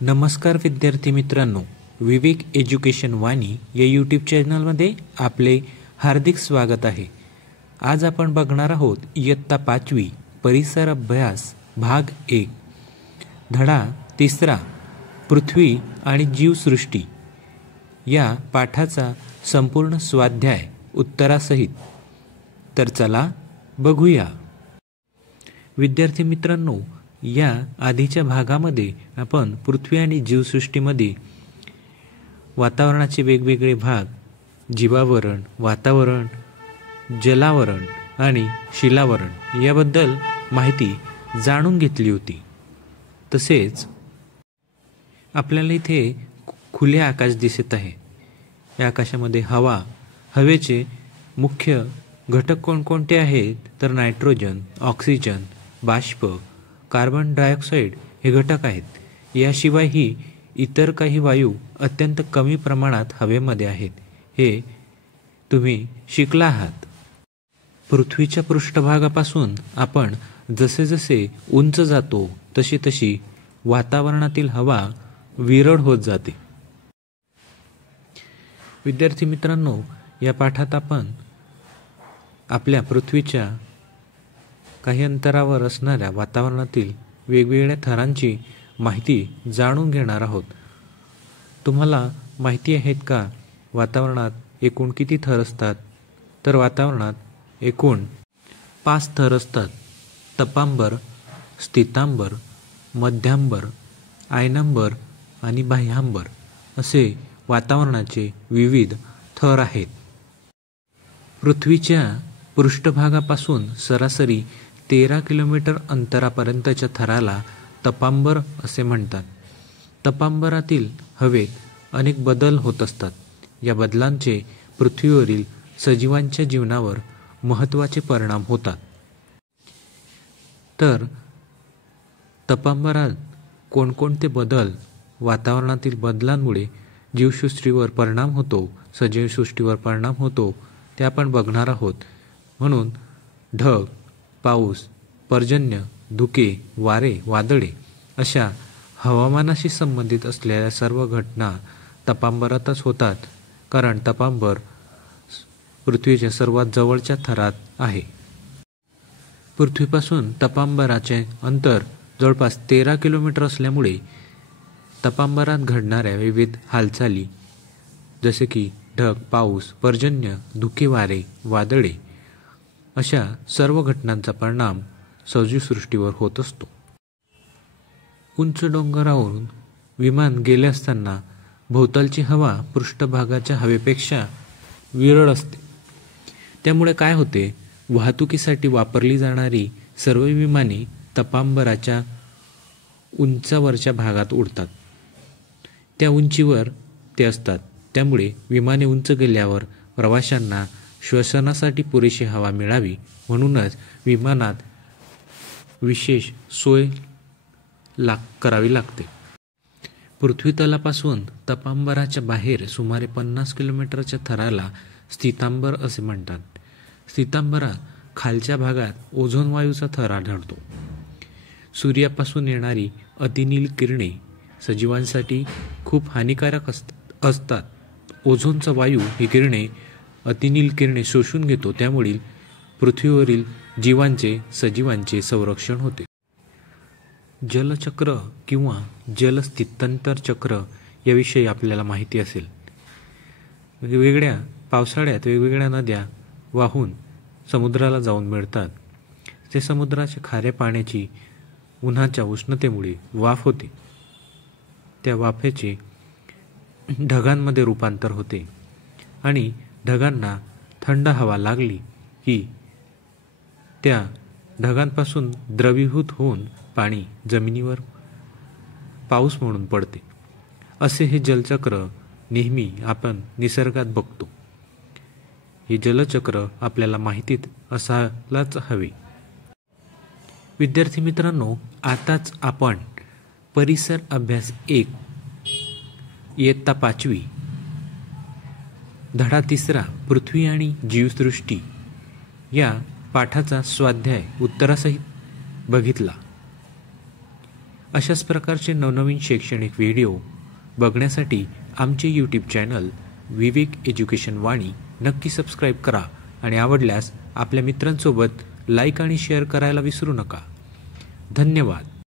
नमस्कार विद्यार्थी मित्रांनो, विवेक एज्युकेशन वाणी या यूट्यूब चॅनलमध्ये आपले हार्दिक स्वागत आहे. आज आपण बघणार आहोत इयत्ता 5वी परिसर अभ्यास भाग 1, धडा 3 पृथ्वी आणि जीवसृष्टी या पाठाचा संपूर्ण स्वाध्याय उत्तरासहित. तर चला बघूया. विद्यार्थी मित्रांनो, या आधीच्या भागामध्ये आपण पृथ्वी आणि जीवसृष्टीमध्ये वातावरणाचे वेगवेगळे भाग, जीवावरण, वातावरण, जलावरण आणि शिलावरण याबद्दल माहिती जाणून घेतली होती. तसेच आपल्याला इथे खुले आकाश दिसत आहे. या आकाशामध्ये हवेचे मुख्य घटक कोणकोणते आहेत तर नायट्रोजन, ऑक्सिजन, बाष्प, कार्बन डायऑक्साईड हे घटक आहेत. याशिवायही इतर काही वायू अत्यंत कमी प्रमाणात हवेमध्ये आहेत. हे तुम्ही शिकला आहात. पृथ्वीच्या पृष्ठभागापासून आपण जसे जसे उंच जातो तशी तशी वातावरणातील हवा विरळ होत जाते. विद्यार्थी मित्रांनो, या पाठात आपण आपल्या पृथ्वीच्या काही अंतरावर असणाऱ्या वातावरणातील वेगवेगळ्या थरांची माहिती जाणून घेणार आहोत. तुम्हाला माहिती आहेत का वातावरणात एकूण किती थर असतात? तर वातावरणात एकूण 5 थर असतात. तपांबर, स्थितांबर, मध्यांबर, आयनांबर आणि बाह्यांबर असे वातावरणाचे विविध थर आहेत. पृथ्वीच्या पृष्ठभागापासून सरासरी 13 किलोमीटर अंतरापर्यंतच्या थराला तपांबर असे म्हणतात. तपांबरातील हवेत अनेक बदल होत असतात. या बदलांचे पृथ्वीवरील सजीवांच्या जीवनावर महत्त्वाचे परिणाम होतात. तर तपांबरात कोणकोणते बदल, वातावरणातील बदलांमुळे जीवसृष्टीवर परिणाम होतो, सजीवसृष्टीवर परिणाम होतो ते आपण बघणार आहोत. म्हणून ढग, पाऊस, पर्जन्य, धुके, वारे, वादळे अशा हवामानाशी संबंधित असलेल्या सर्व घटना तपांबरातच होतात. कारण तपांबर पृथ्वीच्या सर्वात जवळच्या थरात आहे. पृथ्वीपासून तपांबराचे अंतर जवळपास 13 किलोमीटर असल्यामुळे तपांबरात घडणाऱ्या विविध हालचाली जसे की ढग, पाऊस, पर्जन्य, धुके, वारे, वादळे अशा सर्व घटनांचा परिणाम सजीवसृष्टीवर होत असतो. उंच डोंगरावरून विमान गेले असताना भोवतालची हवा पृष्ठभागाच्या हवेपेक्षा विरळ असते. त्यामुळे काय होते, वाहतुकीसाठी वापरली जाणारी सर्व विमाने तपांबराच्या उंचावरच्या भागात उडतात. त्या उंचीवर ते असतात. त्यामुळे विमाने उंच गेल्यावर प्रवाशांना श्वसनासाठी पुरेशी हवा मिळावी म्हणूनच विमानात विशेष सोय करावी लागते. पृथ्वीतलापासून तपांबराच्या बाहेर सुमारे 50 किलोमीटरच्या थराला स्थितांबर असे म्हणतात. स्थितांबरात खालच्या भागात ओझोन वायूचा थर आढळतो. सूर्यापासून येणारी अतिनील किरणे सजीवांसाठी खूप हानिकारक असतात. ओझोनचा वायू ही किरणे, अतिनील किरणे शोषून घेतो. त्यामुळे पृथ्वीवरील सजीवांचे संरक्षण होते. जलचक्र किंवा जलस्थित्यंतर चक्र याविषयी आपल्याला माहिती असेल. पावसाळ्यात वेगवेगळ्या नद्या वाहून समुद्राला जाऊन मिळतात. ते समुद्राच्या खाऱ्या पाण्याची उन्हाच्या उष्णतेमुळे वाफ होते. त्या वाफेचे ढगांमध्ये रूपांतर होते आणि ढगांना थंड हवा लागली की त्या ढगांपासून द्रवीभूत होऊन पाणी जमिनीवर पाऊस म्हणून पडते. असे हे जलचक्र नेहमी आपण निसर्गात बघतो. हे जलचक्र आपल्याला माहितीत असायलाच हवे. विद्यार्थी मित्रांनो, आताच आपण परिसर अभ्यास 1 इयत्ता 5वी धडा 3 पृथ्वी आणि जीवसृष्टी या पाठाचा स्वाध्याय उत्तरासहित बघितला. अशाच प्रकारचे नवनवीन शैक्षणिक व्हिडिओ बघण्यासाठी आमचे यूट्यूब चॅनल विवेक एज्युकेशन वाणी नक्की सबस्क्राईब करा आणि आवडल्यास आपल्या मित्रांसोबत लाईक आणि शेअर करायला विसरू नका. धन्यवाद.